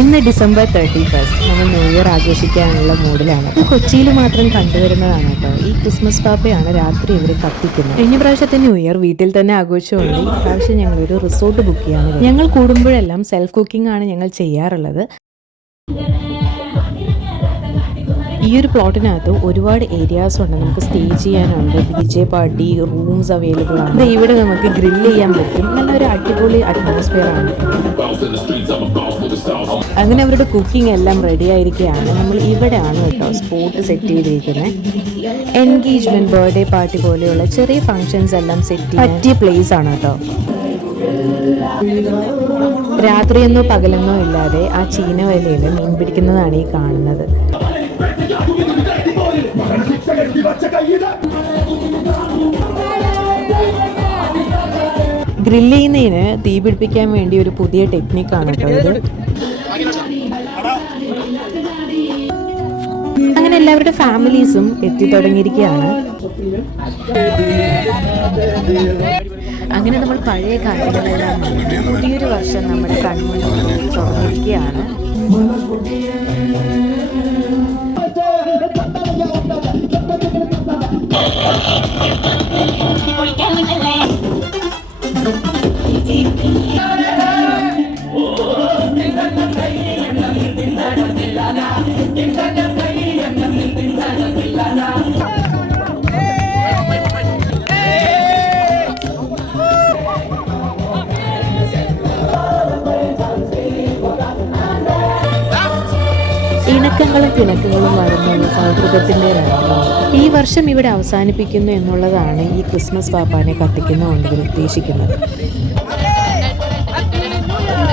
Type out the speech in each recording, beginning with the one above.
ഇന്ന് ഡിസംബർ 31 നമ്മൾ new year ആഘോഷിക്കാനുള്ള മൂഡിലാണ്. കൊച്ചിയിൽ മാത്രം കണ്ടുവരുന്നതാണ് കേട്ടോ. ഈ ക്രിസ്മസ് പാപ്പയാണ് രാത്രി ഇവർ കത്തിക്കുന്നത്. കഴിഞ്ഞ പ്രാവശ്യത്തെ ന്യൂ ഇയർ വീട്ടിൽ തന്നെ ആഘോഷമുണ്ട്. ഈ പ്രാവശ്യം ഞങ്ങളൊരു റിസോർട്ട് ബുക്ക് ചെയ്യാണ്. ഞങ്ങൾ കൂടുമ്പോഴെല്ലാം സെൽഫ് കുക്കിംഗ് ആണ് ഞങ്ങൾ ചെയ്യാറുള്ളത്. ഈ ഒരു പ്ലോട്ടിനകത്ത് ഒരുപാട് ഏരിയാസ് ഉണ്ട്. നമുക്ക് സ്റ്റേ ചെയ്യാനുണ്ട്, DJ പാർട്ടി, റൂംസ് അവൈലബിൾ ആണ്. ഇവിടെ നമുക്ക് ഗ്രില്ല് ചെയ്യാൻ പറ്റും. നല്ലൊരു അടിപൊളി അറ്റ്മോസ്ഫിയർ ആണ്. അങ്ങനെ അവരുടെ കുക്കിംഗ് എല്ലാം റെഡി ആയിരിക്കുകയാണ്. നമ്മൾ ഇവിടെയാണ് കേട്ടോ സ്പോട്ട് സെറ്റ് ചെയ്തിരിക്കുന്നത്. എൻഗേജ്മെന്റ്, ബർത്ത്ഡേ പാർട്ടി പോലെയുള്ള ചെറിയ ഫംഗ്ഷൻസ് എല്ലാം സെറ്റ് ചെയ്യാൻ പറ്റിയ പ്ലേസ് ആണ് കേട്ടോ. രാത്രിയെന്നോ പകലെന്നോ ഇല്ലാതെ ആ ചീനവലയിൽ മീൻ പിടിക്കുന്നതാണ് ഈ കാണുന്നത്. ഗ്രില്ല് ചെയ്യുന്നതിന് തീ പിടിപ്പിക്കാൻ വേണ്ടി ഒരു പുതിയ ടെക്നിക്കാണ് കേട്ടോ ഇത്. അങ്ങനെ എല്ലാവരുടെ ഫാമിലീസും എത്തി തുടങ്ങിയിരിക്കുകയാണ്. അങ്ങനെ നമ്മൾ പഴയ കാര്യങ്ങളെല്ലാം പുതിയൊരു വർഷം നമ്മുടെ കൺമുന്നിൽ തുറന്നിരിക്കുകയാണ്. ഇണക്കങ്ങളും പിണക്കങ്ങളും വരുന്നുള്ള സൗഹൃദത്തിൻ്റെ രാത്രി ഈ വർഷം ഇവിടെ അവസാനിപ്പിക്കുന്നു എന്നുള്ളതാണ് ഈ ക്രിസ്മസ് പാപ്പാനെ കത്തിക്കുന്നതുകൊണ്ട് ഇവർ ഉദ്ദേശിക്കുന്നത്.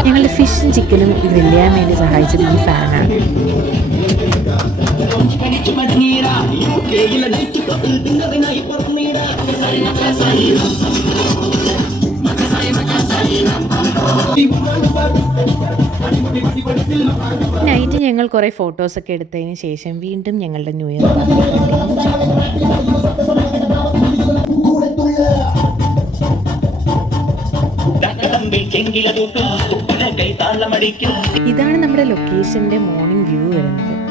ഞങ്ങളുടെ ഫിഷും ചിക്കനും ഗ്രില്ല് ചെയ്യാൻ വേണ്ടി സഹായിച്ചത് ഈ ഫാനാണ്. നൈറ്റ് ഞങ്ങൾ കുറേ ഫോട്ടോസൊക്കെ എടുത്തതിന് ശേഷം വീണ്ടും ഞങ്ങളുടെ ന്യൂ ഇയർ ഇതാണ് നമ്മുടെ ലൊക്കേഷന്റെ മോർണിംഗ് വ്യൂ വരുന്നത്.